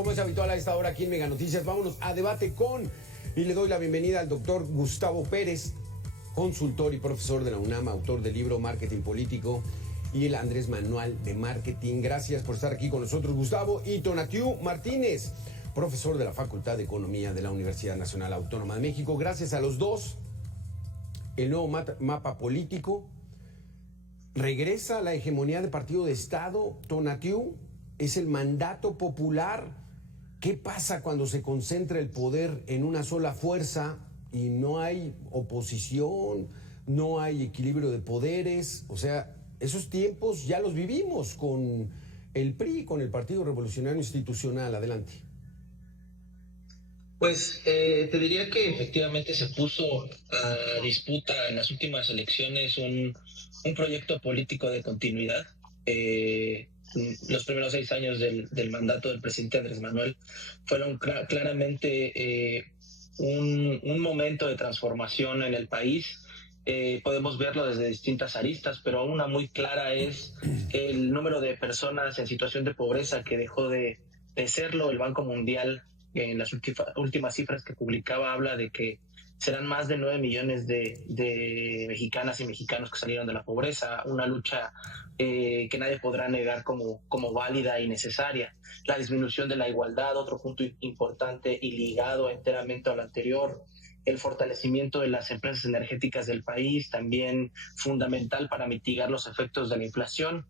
como es habitual a esta hora aquí en Mega Noticias, vámonos a debate con, y le doy la bienvenida al doctor Gustavo Pérez, consultor y profesor de la UNAM, autor del libro Marketing Político y el Andrés Manual de Marketing. Gracias por estar aquí con nosotros, Gustavo. Y Tonatiuh Martínez, profesor de la Facultad de Economía de la Universidad Nacional Autónoma de México. Gracias a los dos. El nuevo mapa político regresa a la hegemonía de partido de Estado. Tonatiuh, es el mandato popular. ¿Qué pasa cuando se concentra el poder en una sola fuerza y no hay oposición, no hay equilibrio de poderes? O sea, esos tiempos ya los vivimos con el PRI, con el Partido Revolucionario Institucional. Adelante. Pues te diría que efectivamente se puso a disputa en las últimas elecciones un proyecto político de continuidad. Los primeros 6 años del mandato del presidente Andrés Manuel fueron claramente un momento de transformación en el país. Podemos verlo desde distintas aristas, pero una muy clara es el número de personas en situación de pobreza que dejó de serlo. El Banco Mundial, en las últimas cifras que publicaba, habla de que serán más de 9 millones de mexicanas y mexicanos que salieron de la pobreza, una lucha que nadie podrá negar como válida y necesaria. La disminución de la igualdad, otro punto importante y ligado enteramente a lo anterior. El fortalecimiento de las empresas energéticas del país, también fundamental para mitigar los efectos de la inflación.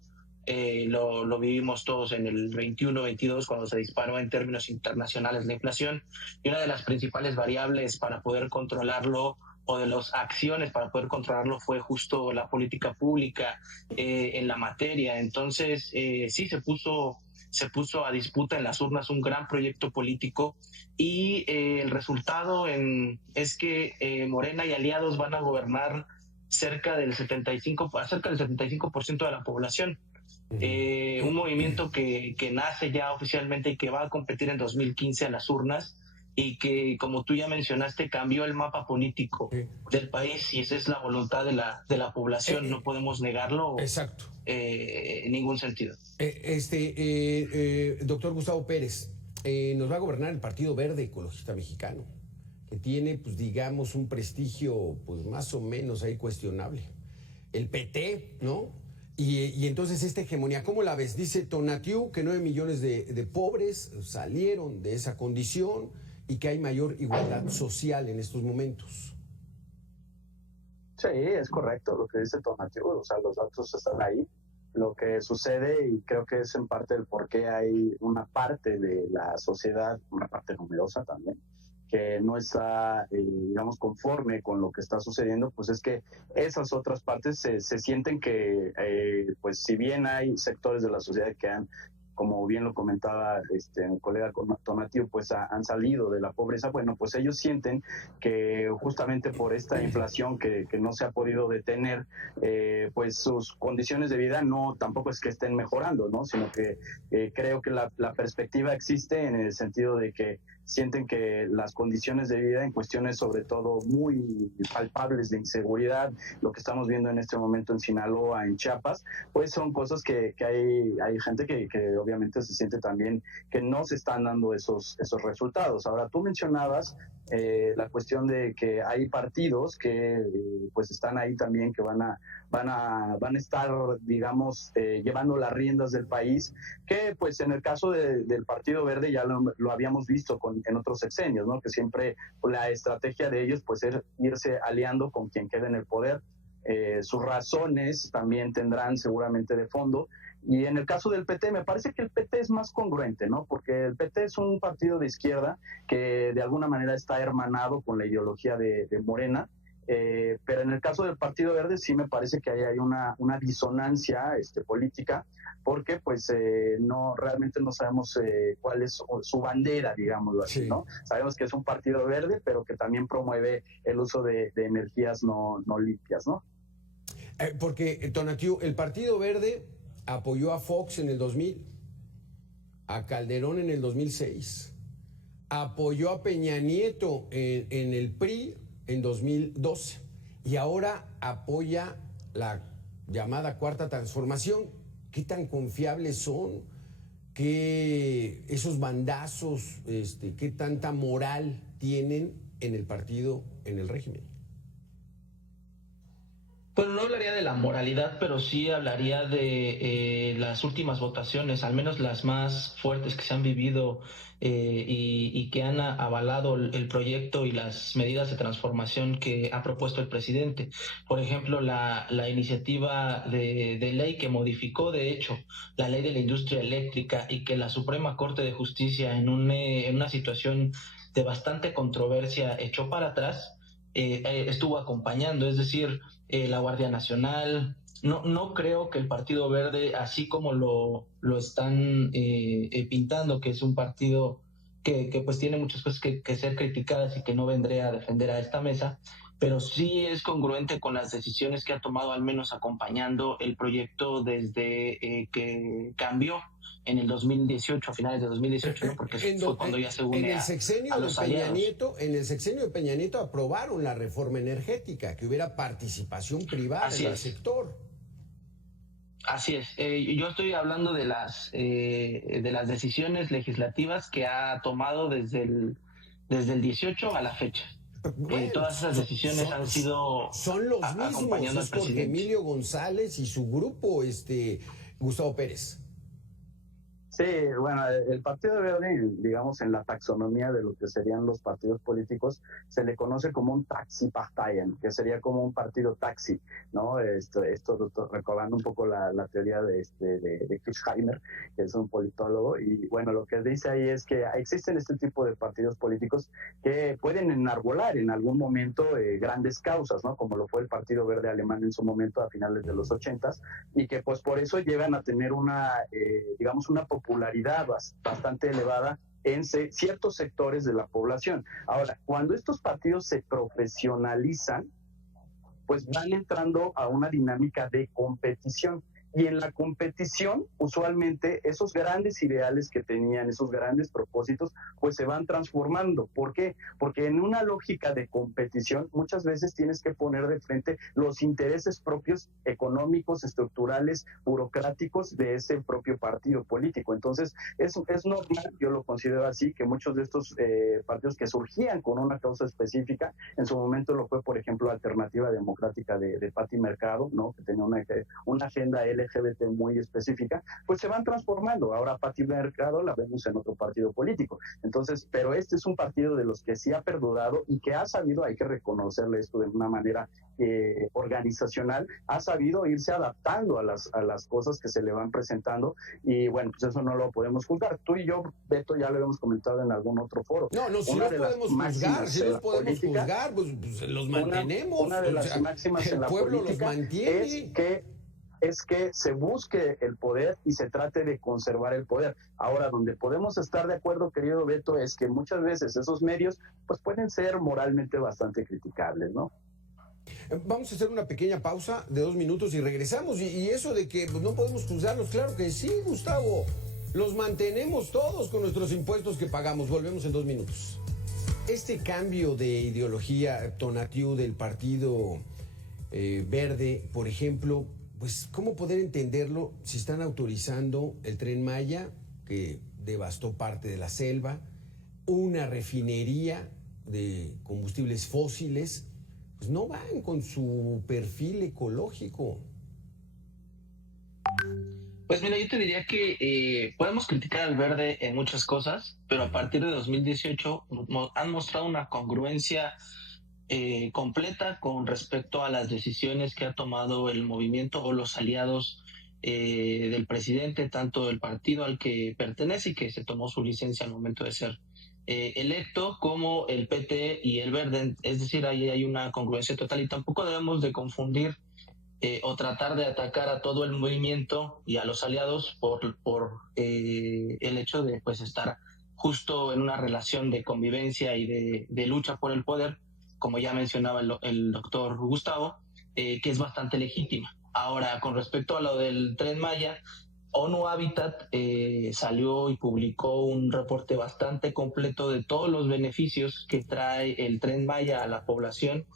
Lo vivimos todos en el 21-22 cuando se disparó en términos internacionales la inflación, y una de las principales variables para poder controlarlo, o de las acciones para poder controlarlo, fue justo la política pública en la materia. Entonces sí se puso a disputa en las urnas un gran proyecto político, y el resultado es que Morena y aliados van a gobernar cerca del 75% de la población. Un movimiento que nace ya oficialmente y que va a competir en 2015 a las urnas, y que, como tú ya mencionaste, cambió el mapa político del país, y esa es la voluntad de la población. No podemos negarlo. Exacto. En ningún sentido. Doctor Gustavo Pérez, nos va a gobernar el Partido Verde Ecologista Mexicano, que tiene, pues digamos, un prestigio pues más o menos ahí cuestionable. El PT, ¿no? Y entonces esta hegemonía, ¿cómo la ves? Dice Tonatiuh que 9 millones de pobres salieron de esa condición y que hay mayor igualdad social en estos momentos. Sí, es correcto lo que dice Tonatiuh, o sea, los datos están ahí. Lo que sucede, y creo que es en parte el por qué hay una parte de la sociedad, una parte numerosa también, que no está, digamos, conforme con lo que está sucediendo, pues es que esas otras partes se sienten que, pues si bien hay sectores de la sociedad que han, como bien lo comentaba el colega Tonatiuh, pues han salido de la pobreza. Bueno, pues ellos sienten que justamente por esta inflación que no se ha podido detener, pues sus condiciones de vida tampoco es que estén mejorando, ¿no? Sino que creo que la perspectiva existe en el sentido de que sienten que las condiciones de vida, en cuestiones sobre todo muy palpables de inseguridad, lo que estamos viendo en este momento en Sinaloa, en Chiapas, pues son cosas que hay gente que obviamente se siente también que no se están dando esos resultados. Ahora, tú mencionabas la cuestión de que hay partidos que pues están ahí también, que van a estar, digamos, llevando las riendas del país, que pues en el caso del Partido Verde ya lo habíamos visto en otros sexenios, ¿no? Que siempre la estrategia de ellos pues es irse aliando con quien quede en el poder. Sus razones también tendrán seguramente de fondo. Y en el caso del PT, me parece que el PT es más congruente, ¿no? Porque el PT es un partido de izquierda que de alguna manera está hermanado con la ideología de Morena. Pero en el caso del Partido Verde sí me parece que hay una disonancia política, porque pues realmente no sabemos cuál es su bandera, digámoslo así, ¿no? Sabemos que es un partido verde, pero que también promueve el uso de energías no limpias, ¿no? Porque, Tonatiuh, el Partido Verde apoyó a Fox en el 2000, a Calderón en el 2006, apoyó a Peña Nieto en el PRI en 2012, y ahora apoya la llamada Cuarta Transformación. ¿Qué tan confiables son? qué esos bandazos, qué tanta moral tienen en el partido, en el régimen. Bueno, no hablaría de la moralidad, pero sí hablaría de las últimas votaciones, al menos las más fuertes que se han vivido y que han avalado el proyecto y las medidas de transformación que ha propuesto el presidente. Por ejemplo, la iniciativa de ley que modificó, de hecho, la ley de la industria eléctrica y que la Suprema Corte de Justicia en una situación de bastante controversia echó para atrás, estuvo acompañando, es decir, la Guardia Nacional. No creo que el Partido Verde, así como lo están pintando, que es un partido que pues tiene muchas cosas que ser criticadas y que no vendré a defender a esta mesa, pero sí es congruente con las decisiones que ha tomado, al menos acompañando el proyecto desde que cambió en el 2018, a finales de 2018, ¿no? Porque fue cuando ya se une en el sexenio a los de Peña aliados. Nieto, en el sexenio de Peña Nieto aprobaron la reforma energética, que hubiera participación privada Así en el es. sector. Así es. Yo estoy hablando de las decisiones legislativas que ha tomado desde el 18 a la fecha. Bueno, Todas esas decisiones han sido son los mismos, acompañando al es Jorge presidente. Emilio González y su grupo, Gustavo Pérez. Sí, bueno, el Partido Verde, digamos, en la taxonomía de lo que serían los partidos políticos, se le conoce como un Taxi-Parteien, que sería como un partido taxi, ¿no? Esto recordando un poco la teoría de Kirchheimer, que es un politólogo, y bueno, lo que dice ahí es que existen este tipo de partidos políticos que pueden enarbolar en algún momento grandes causas, ¿no? Como lo fue el Partido Verde alemán en su momento a finales de los 80s, y que pues por eso llegan a tener digamos, una popularidad bastante elevada en ciertos sectores de la población. Ahora, cuando estos partidos se profesionalizan, pues van entrando a una dinámica de competición. Y en la competición, usualmente, esos grandes ideales que tenían, esos grandes propósitos, pues se van transformando. ¿Por qué? Porque en una lógica de competición, muchas veces tienes que poner de frente los intereses propios, económicos, estructurales, burocráticos de ese propio partido político. Entonces, es normal, yo lo considero así, que muchos de estos partidos que surgían con una causa específica, en su momento lo fue, por ejemplo, Alternativa Democrática de Pati Mercado, ¿no? Que tenía una agenda LGBT muy específica, pues se van transformando. Ahora Pati Mercado la vemos en otro partido político. Entonces, pero este es un partido de los que sí ha perdurado y que ha sabido, hay que reconocerle esto de una manera organizacional, ha sabido irse adaptando a las cosas que se le van presentando, y bueno, pues eso no lo podemos juzgar. Tú y yo, Beto, ya lo hemos comentado en algún otro foro. No, si los podemos juzgar, pues los mantenemos. Una de las máximas en la política es que se busque el poder y se trate de conservar el poder. Ahora, donde podemos estar de acuerdo, querido Beto, es que muchas veces esos medios pues pueden ser moralmente bastante criticables, ¿no? Vamos a hacer una pequeña pausa de 2 minutos y regresamos. Y eso de que pues, no podemos juzgarlos, claro que sí, Gustavo. Los mantenemos todos con nuestros impuestos que pagamos. Volvemos en 2 minutos. Este cambio de ideología, Tonatiuh, del Partido Verde, por ejemplo, pues, ¿cómo poder entenderlo si están autorizando el Tren Maya, que devastó parte de la selva, una refinería de combustibles fósiles? Pues no van con su perfil ecológico. Pues mira, yo te diría que podemos criticar al Verde en muchas cosas, pero a partir de 2018 han mostrado una congruencia completa con respecto a las decisiones que ha tomado el movimiento o los aliados del presidente, tanto del partido al que pertenece y que se tomó su licencia al momento de ser electo, como el PT y el Verde. Es decir, ahí hay una congruencia total y tampoco debemos de confundir o tratar de atacar a todo el movimiento y a los aliados por el hecho de pues estar justo en una relación de convivencia y de lucha por el poder, como ya mencionaba el doctor Gustavo, que es bastante legítima. Ahora, con respecto a lo del Tren Maya, ONU Habitat salió y publicó un reporte bastante completo de todos los beneficios que trae el Tren Maya a la población,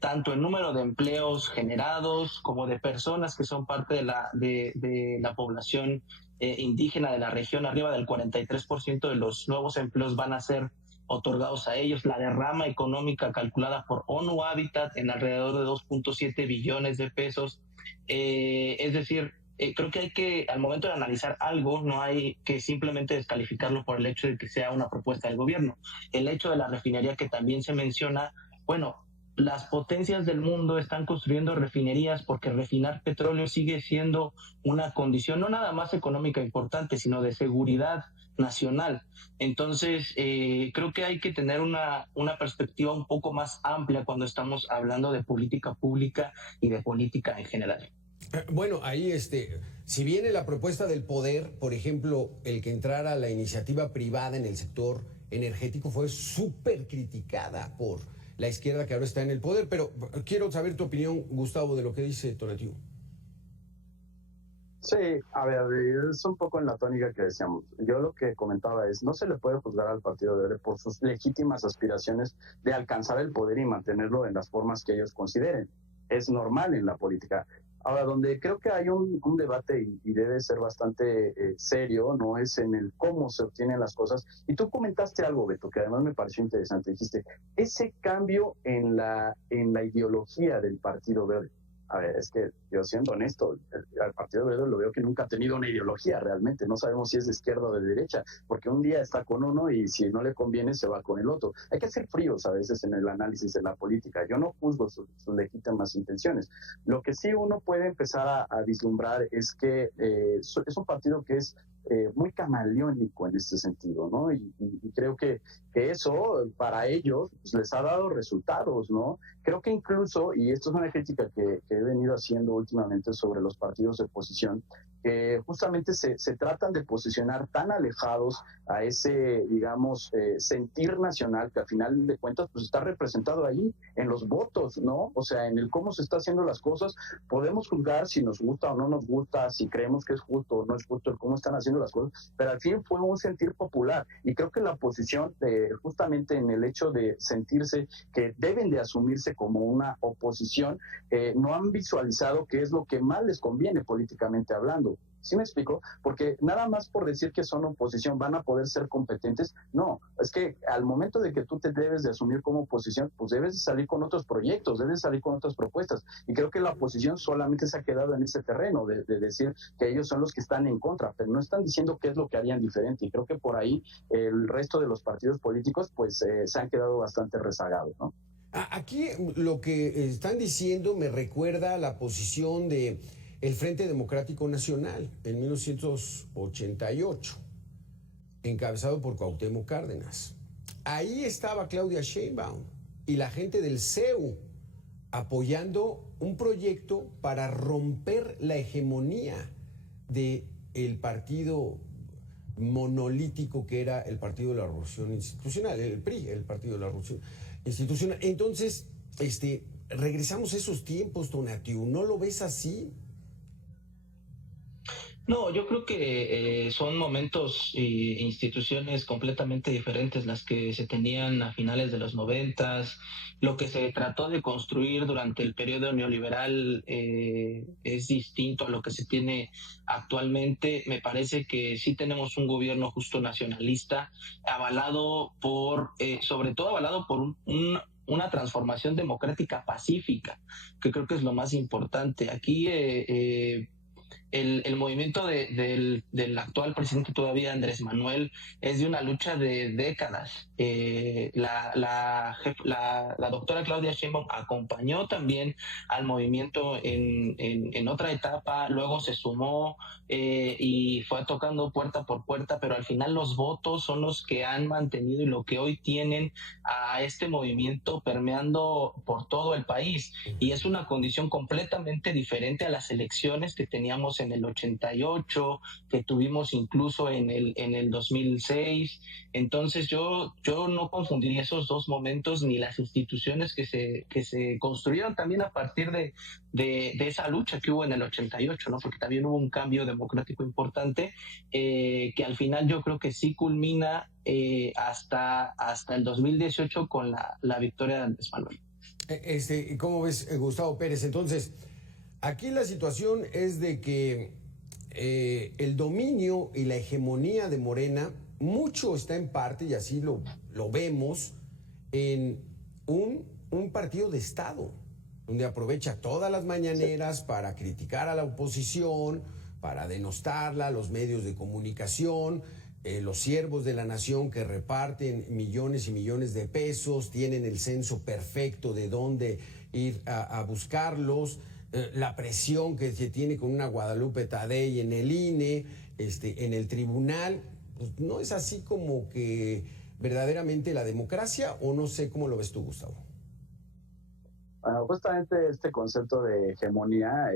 tanto en número de empleos generados como de personas que son parte de la población indígena de la región. Arriba del 43% de los nuevos empleos van a ser otorgados a ellos. La derrama económica calculada por ONU Habitat en alrededor de 2.7 billones de pesos. Es decir, creo que hay que, al momento de analizar algo, no hay que simplemente descalificarlo por el hecho de que sea una propuesta del gobierno. El hecho de la refinería que también se menciona, bueno, las potencias del mundo están construyendo refinerías porque refinar petróleo sigue siendo una condición no nada más económica importante, sino de seguridad nacional. Entonces, creo que hay que tener una perspectiva un poco más amplia cuando estamos hablando de política pública y de política en general. Bueno, ahí si viene la propuesta del poder, por ejemplo, el que entrara la iniciativa privada en el sector energético fue súper criticada por la izquierda que ahora está en el poder, pero quiero saber tu opinión, Gustavo, de lo que dice Tonatiuh. Sí, a ver, es un poco en la tónica que decíamos. Yo lo que comentaba es, no se le puede juzgar al Partido Verde por sus legítimas aspiraciones de alcanzar el poder y mantenerlo en las formas que ellos consideren. Es normal en la política. Ahora, donde creo que hay un debate y debe ser bastante serio, no es en el cómo se obtienen las cosas. Y tú comentaste algo, Beto, que además me pareció interesante. Dijiste, ese cambio en la ideología del Partido Verde. A ver, es que yo siendo honesto, al Partido Verde lo veo que nunca ha tenido una ideología realmente. No sabemos si es de izquierda o de derecha, porque un día está con uno y si no le conviene se va con el otro. Hay que ser fríos a veces en el análisis de la política. Yo no juzgo sus legítimas intenciones. Lo que sí uno puede empezar a vislumbrar es que es un partido que es muy camaleónico en este sentido, ¿no? Y creo que eso para ellos pues, les ha dado resultados, ¿no? Creo que incluso, y esto es una crítica que he venido haciendo últimamente sobre los partidos de oposición, que justamente se tratan de posicionar tan alejados a ese, digamos, sentir nacional que al final de cuentas pues está representado ahí en los votos, ¿no? O sea, en el cómo se está haciendo las cosas, podemos juzgar si nos gusta o no nos gusta, si creemos que es justo o no es justo, el cómo están haciendo las cosas, pero al fin fue un sentir popular y creo que la oposición justamente en el hecho de sentirse que deben de asumirse como una oposición, no han visualizado qué es lo que más les conviene políticamente hablando. ¿Sí me explico? Porque nada más por decir que son oposición van a poder ser competentes. No, es que al momento de que tú te debes de asumir como oposición, pues debes de salir con otros proyectos, debes salir con otras propuestas. Y creo que la oposición solamente se ha quedado en ese terreno de decir que ellos son los que están en contra, pero no están diciendo qué es lo que harían diferente. Y creo que por ahí el resto de los partidos políticos pues se han quedado bastante rezagados, ¿no? Aquí lo que están diciendo me recuerda a la posición de el Frente Democrático Nacional en 1988, encabezado por Cuauhtémoc Cárdenas. Ahí estaba Claudia Sheinbaum y la gente del CEU apoyando un proyecto para romper la hegemonía del partido monolítico que era el Partido de la Revolución Institucional, el PRI, el Partido de la Revolución Institucional. Entonces, regresamos a esos tiempos, Tonatiuh, ¿no lo ves así? No, yo creo que son momentos e instituciones completamente diferentes las que se tenían a finales de los 90. Lo que se trató de construir durante el periodo neoliberal es distinto a lo que se tiene actualmente. Me parece que sí tenemos un gobierno justo nacionalista, avalado por, sobre todo avalado por una transformación democrática pacífica, que creo que es lo más importante. Aquí el movimiento del actual presidente todavía, Andrés Manuel, es de una lucha de décadas. La doctora Claudia Sheinbaum acompañó también al movimiento en otra etapa, luego se sumó y fue tocando puerta por puerta, pero al final los votos son los que han mantenido y lo que hoy tienen a este movimiento permeando por todo el país. Y es una condición completamente diferente a las elecciones que teníamos en el 88, que tuvimos incluso en el 2006. Entonces yo no confundiría esos dos momentos ni las instituciones que se construyeron también a partir de esa lucha que hubo en el 88, ¿no? Porque también hubo un cambio democrático importante que al final yo creo que sí culmina hasta el 2018 con la victoria de Andrés Manuel. ¿Cómo ves, Gustavo Pérez? Entonces, aquí la situación es de que el dominio y la hegemonía de Morena, mucho está en parte, y así lo vemos, en un partido de Estado, donde aprovecha todas las mañaneras para criticar a la oposición, para denostarla, los medios de comunicación, los siervos de la nación que reparten millones y millones de pesos, tienen el censo perfecto de dónde ir a buscarlos, la presión que se tiene con una Guadalupe Tadei en el INE, en el tribunal. Pues no es así como que verdaderamente la democracia, o no sé cómo lo ves tú, Gustavo. Bueno, justamente este concepto de hegemonía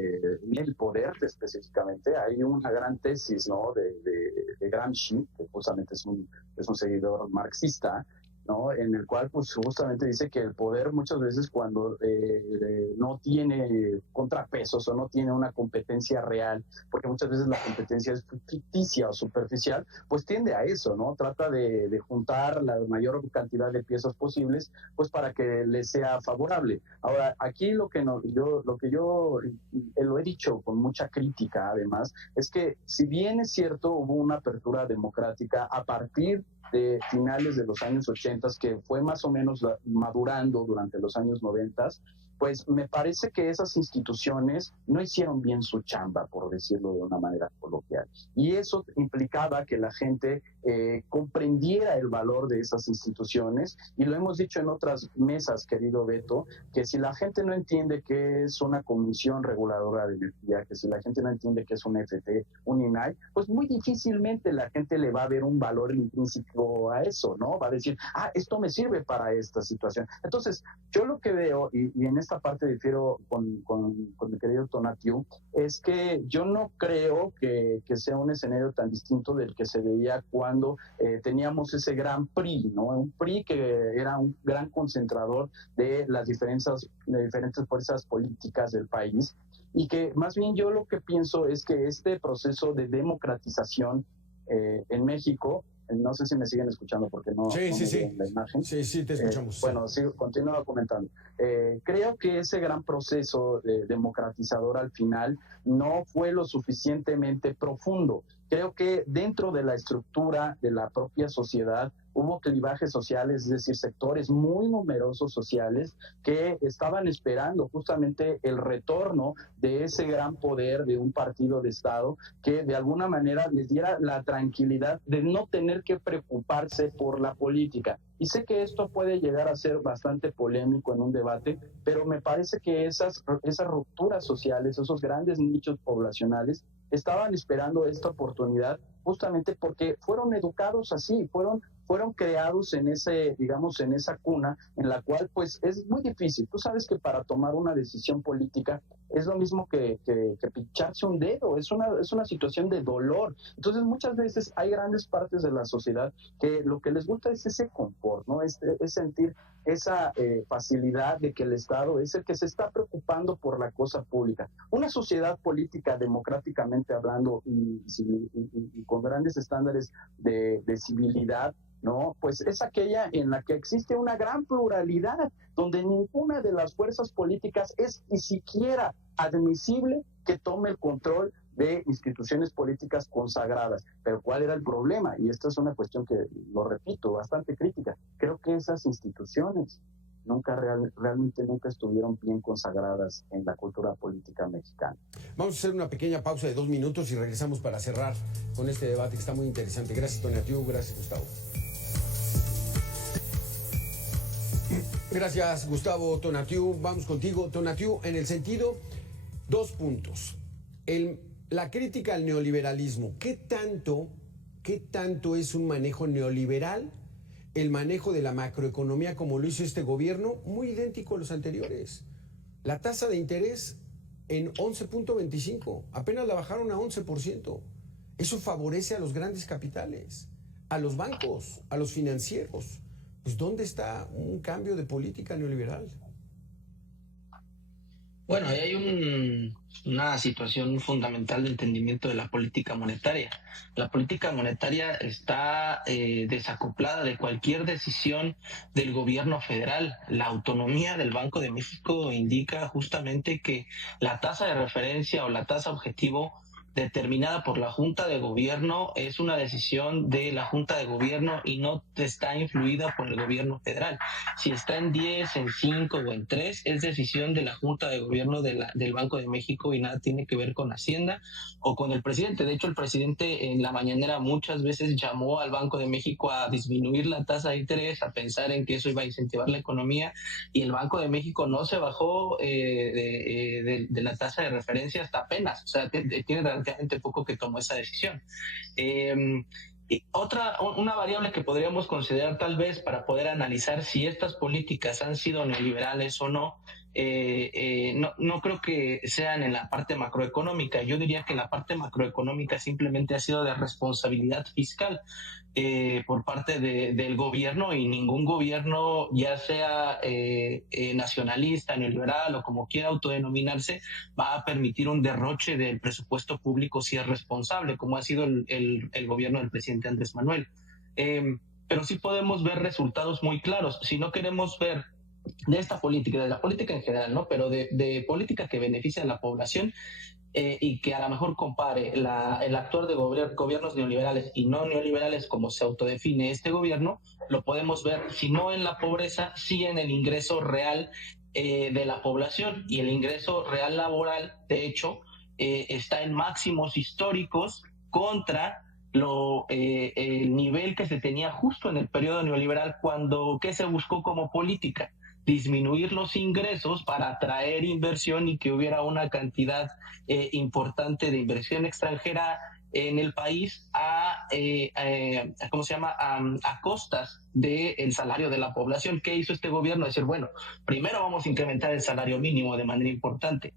y el poder específicamente, hay una gran tesis, ¿no?, de Gramsci, que justamente es un seguidor marxista, ¿no?, en el cual pues justamente dice que el poder muchas veces cuando no tiene contrapesos o no tiene una competencia real, porque muchas veces la competencia es ficticia o superficial, pues tiende a eso, ¿no? Trata de juntar la mayor cantidad de piezas posibles, pues para que le sea favorable. Ahora, aquí lo que yo lo he dicho con mucha crítica, además, es que si bien es cierto, hubo una apertura democrática a partir de finales de los años 80, que fue más o menos madurando durante los años 90, pues me parece que esas instituciones no hicieron bien su chamba, por decirlo de una manera coloquial. Y eso implicaba que la gente comprendiera el valor de esas instituciones, y lo hemos dicho en otras mesas, querido Beto, que si la gente no entiende qué es una comisión reguladora de energía, que si la gente no entiende qué es un FT, un INAI, pues muy difícilmente la gente le va a ver un valor intrínseco a eso, ¿no? Va a decir, esto me sirve para esta situación. Entonces, yo lo que veo, y en esta parte difiero con mi querido Tonatiuh, es que yo no creo que sea un escenario tan distinto del que se veía cuando teníamos ese gran PRI, ¿no? Un PRI que era un gran concentrador de las diferentes fuerzas políticas del país, y que más bien yo lo que pienso es que este proceso de democratización en México, no sé si me siguen escuchando porque no, sí, no sí, me sí. ven la imagen. Sí, te escuchamos. Bueno, sí, continúo comentando. Creo que ese gran proceso democratizador al final no fue lo suficientemente profundo. Creo que dentro de la estructura de la propia sociedad hubo clivajes sociales, es decir, sectores muy numerosos sociales que estaban esperando justamente el retorno de ese gran poder de un partido de Estado que de alguna manera les diera la tranquilidad de no tener que preocuparse por la política. Y sé que esto puede llegar a ser bastante polémico en un debate, pero me parece que esas rupturas sociales, esos grandes nichos poblacionales, estaban esperando esta oportunidad justamente porque fueron educados así, fueron creados en en esa cuna en la cual pues es muy difícil. Tú sabes que para tomar una decisión política es lo mismo que pincharse un dedo, es una situación de dolor. Entonces muchas veces hay grandes partes de la sociedad que lo que les gusta es ese confort, ¿no? Es sentir esa facilidad de que el Estado es el que se está preocupando por la cosa pública. Una sociedad política democráticamente hablando y con grandes estándares de civilidad, ¿no? Pues es aquella en la que existe una gran pluralidad, donde ninguna de las fuerzas políticas es ni siquiera admisible que tome el control de instituciones políticas consagradas. Pero ¿cuál era el problema? Y esta es una cuestión que, lo repito, bastante crítica. Creo que esas instituciones realmente nunca estuvieron bien consagradas en la cultura política mexicana. Vamos a hacer una pequeña pausa de 2 minutos y regresamos para cerrar con este debate que está muy interesante. Gracias, Tonatiuh. Gracias, Gustavo. Gracias, Gustavo. Tonatiuh, vamos contigo. Tonatiuh, en el sentido, 2 puntos. La crítica al neoliberalismo, ¿qué tanto es un manejo neoliberal el manejo de la macroeconomía como lo hizo este gobierno? Muy idéntico a los anteriores. La tasa de interés en 11.25, apenas la bajaron a 11%. Eso favorece a los grandes capitales, a los bancos, a los financieros. Pues ¿dónde está un cambio de política neoliberal? Bueno, ahí hay una situación fundamental de entendimiento de la política monetaria. La política monetaria está desacoplada de cualquier decisión del gobierno federal. La autonomía del Banco de México indica justamente que la tasa de referencia o la tasa objetivo determinada por la Junta de Gobierno, es una decisión de la Junta de Gobierno y no está influida por el gobierno federal. Si está en 10, en 5 o en 3, es decisión de la Junta de Gobierno del Banco de México y nada tiene que ver con Hacienda o con el presidente. De hecho, el presidente en la mañanera muchas veces llamó al Banco de México a disminuir la tasa de interés, a pensar en que eso iba a incentivar la economía, y el Banco de México no se bajó de la tasa de referencia hasta apenas. O sea, tiene relativamente poco que tomó esa decisión. Una variable que podríamos considerar tal vez para poder analizar si estas políticas han sido neoliberales o no, no creo que sean en la parte macroeconómica. Yo diría que la parte macroeconómica simplemente ha sido de responsabilidad fiscal por parte del gobierno, y ningún gobierno, ya sea nacionalista, neoliberal o como quiera autodenominarse, va a permitir un derroche del presupuesto público si es responsable, como ha sido el gobierno del presidente Andrés Manuel. Pero sí podemos ver resultados muy claros. Si no queremos ver de esta política, de la política en general, ¿no? Pero de política que beneficia a la población, y que a lo mejor compare el actuar de gobiernos neoliberales y no neoliberales, como se autodefine este gobierno, lo podemos ver, si no en la pobreza, sí en el ingreso real de la población. Y el ingreso real laboral, de hecho, está en máximos históricos contra el nivel que se tenía justo en el periodo neoliberal, cuando ¿qué se buscó como política? Disminuir los ingresos para atraer inversión y que hubiera una cantidad importante de inversión extranjera en el país a costas del salario de la población. ¿Qué hizo este gobierno? Decir, bueno, primero vamos a incrementar el salario mínimo de manera importante.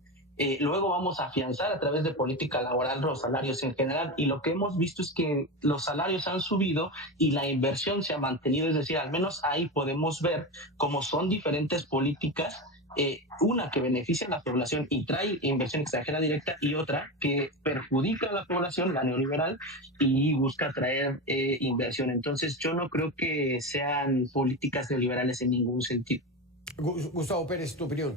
Luego vamos a afianzar a través de política laboral los salarios en general, y lo que hemos visto es que los salarios han subido y la inversión se ha mantenido. Es decir, al menos ahí podemos ver cómo son diferentes políticas, una que beneficia a la población y trae inversión extranjera directa, y otra que perjudica a la población, la neoliberal, y busca traer inversión. Entonces yo no creo que sean políticas neoliberales en ningún sentido. Gustavo Pérez, tu opinión.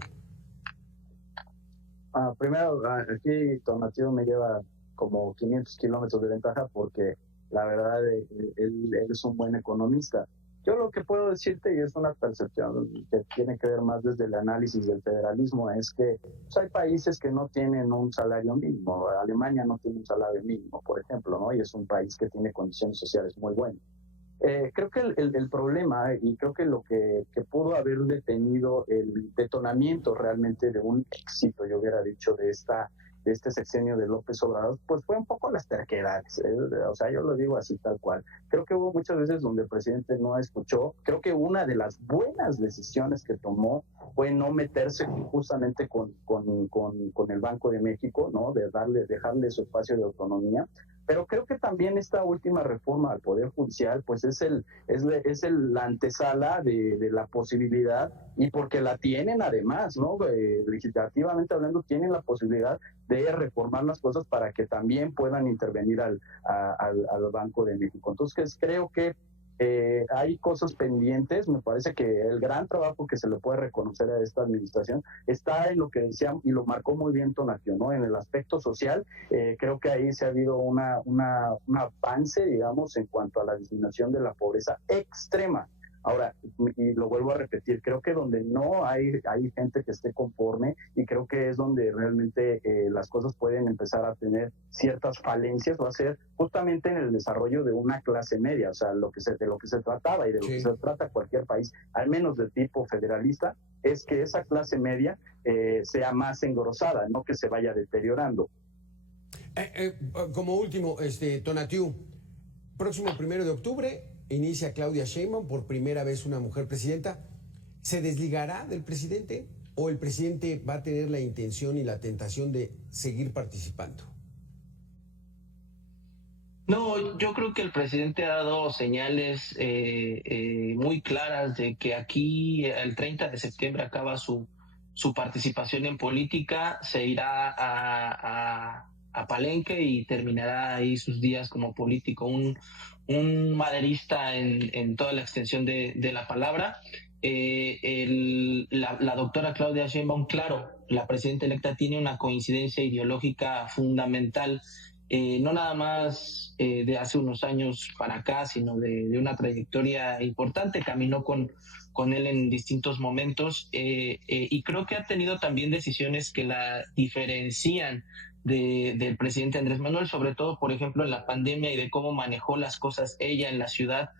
Primero, aquí Tonatiuh me lleva como 500 kilómetros de ventaja, porque la verdad él es un buen economista. Yo lo que puedo decirte, y es una percepción que tiene que ver más desde el análisis del federalismo, es que pues, hay países que no tienen un salario mínimo. Alemania no tiene un salario mínimo, por ejemplo, ¿no? Y es un país que tiene condiciones sociales muy buenas. Creo que el problema, y creo que lo que pudo haber detenido el detonamiento realmente de un éxito, yo hubiera dicho, de este sexenio de López Obrador, pues fue un poco las terquedades, o sea, yo lo digo así tal cual. Creo que hubo muchas veces donde el presidente no escuchó. Creo que una de las buenas decisiones que tomó fue no meterse justamente con el Banco de México, ¿no? Dejarle su espacio de autonomía. Pero creo que también esta última reforma al Poder Judicial pues es la antesala de la posibilidad, y porque la tienen además, ¿no? Legislativamente hablando, tienen la posibilidad de reformar las cosas para que también puedan intervenir al Banco de México. Entonces creo que hay cosas pendientes. Me parece que el gran trabajo que se le puede reconocer a esta administración está en lo que decían, y lo marcó muy bien Tonatiuh, ¿no? En el aspecto social. Creo que ahí se ha habido un avance, digamos, en cuanto a la disminución de la pobreza extrema. Ahora, y lo vuelvo a repetir, creo que donde no hay gente que esté conforme, y creo que es donde realmente las cosas pueden empezar a tener ciertas falencias, va a ser justamente en el desarrollo de una clase media. O sea, de lo que se trataba y de lo que se trata cualquier país, al menos de tipo federalista, es que esa clase media sea más engrosada, no que se vaya deteriorando. Como último, Tonatiuh, próximo 1 de octubre inicia Claudia Sheinbaum, por primera vez una mujer presidenta. ¿Se desligará del presidente o el presidente va a tener la intención y la tentación de seguir participando? No, yo creo que el presidente ha dado señales muy claras de que aquí el 30 de septiembre acaba su participación en política, se irá a Palenque y terminará ahí sus días como político, un maderista en toda la extensión de la palabra. La doctora Claudia Sheinbaum, claro, la presidenta electa, tiene una coincidencia ideológica fundamental no nada más de hace unos años para acá, sino de una trayectoria importante. Caminó con él en distintos momentos y creo que ha tenido también decisiones que la diferencian del presidente Andrés Manuel, sobre todo, por ejemplo, en la pandemia y de cómo manejó las cosas ella en la ciudad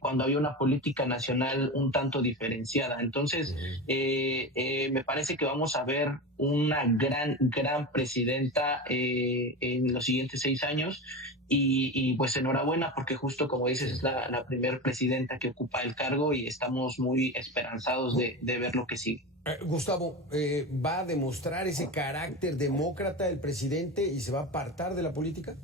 cuando había una política nacional un tanto diferenciada. Entonces, me parece que vamos a ver una gran presidenta en los siguientes 6 años. Y pues enhorabuena, porque justo como dices, es la primera presidenta que ocupa el cargo y estamos muy esperanzados de ver lo que sigue. Gustavo, ¿va a demostrar ese carácter demócrata el presidente y se va a apartar de la política?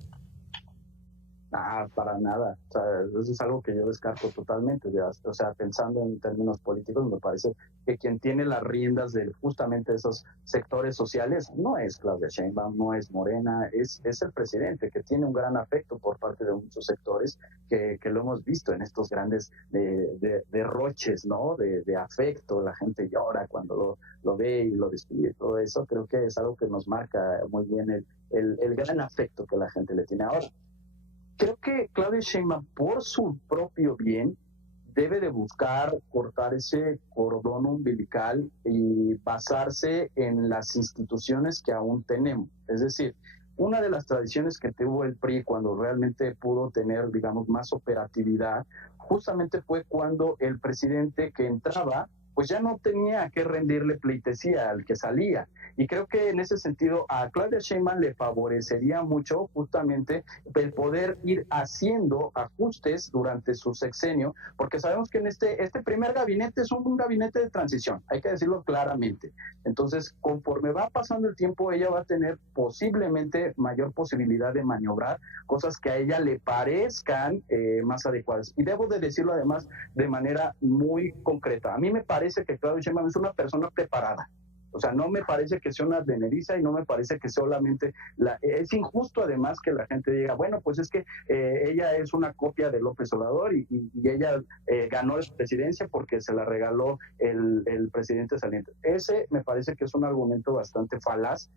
Para nada. O sea, eso es algo que yo descarto totalmente. O sea, pensando en términos políticos, me parece que quien tiene las riendas de justamente esos sectores sociales no es Claudia Sheinbaum, no es Morena, es el presidente, que tiene un gran afecto por parte de muchos sectores que lo hemos visto en estos grandes derroches, ¿no? De afecto. La gente llora cuando lo ve y lo despide. Todo eso creo que es algo que nos marca muy bien el gran afecto que la gente le tiene ahora. Creo que Claudia Sheinbaum, por su propio bien, debe de buscar cortar ese cordón umbilical y basarse en las instituciones que aún tenemos. Es decir, una de las tradiciones que tuvo el PRI cuando realmente pudo tener, digamos, más operatividad, justamente fue cuando el presidente que entraba pues ya no tenía que rendirle pleitesía al que salía. Y creo que en ese sentido a Claudia Sheinbaum le favorecería mucho justamente el poder ir haciendo ajustes durante su sexenio, porque sabemos que en este primer gabinete es un gabinete de transición, hay que decirlo claramente. Entonces, conforme va pasando el tiempo, ella va a tener posiblemente mayor posibilidad de maniobrar cosas que a ella le parezcan más adecuadas. Y debo de decirlo además de manera muy concreta. A mí me parece que Claudia Sheinbaum es una persona preparada. O sea, no me parece que sea una advenediza y no me parece que solamente... es injusto además que la gente diga, bueno, pues es que ella es una copia de López Obrador y ella ganó la presidencia porque se la regaló el presidente saliente. Ese me parece que es un argumento bastante falaz.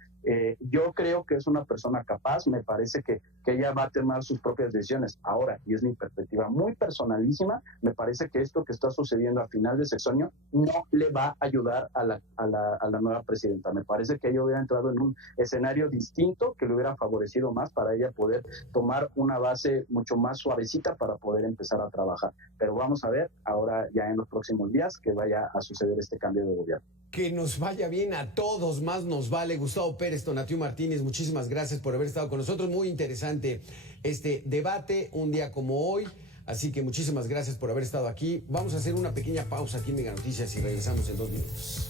Yo creo que es una persona capaz, me parece que ella va a tomar sus propias decisiones. Ahora, y es mi perspectiva muy personalísima, me parece que esto que está sucediendo a final de sexenio no le va a ayudar a la nueva presidenta. Me parece que ella hubiera entrado en un escenario distinto que le hubiera favorecido más para ella poder tomar una base mucho más suavecita para poder empezar a trabajar. Pero vamos a ver ahora ya en los próximos días que vaya a suceder este cambio de gobierno. Que nos vaya bien a todos, más nos vale. Gustavo Pérez, Tonatiuh Martínez, muchísimas gracias por haber estado con nosotros. Muy interesante este debate, un día como hoy. Así que muchísimas gracias por haber estado aquí. Vamos a hacer una pequeña pausa aquí en Mega Noticias y regresamos en 2 minutos.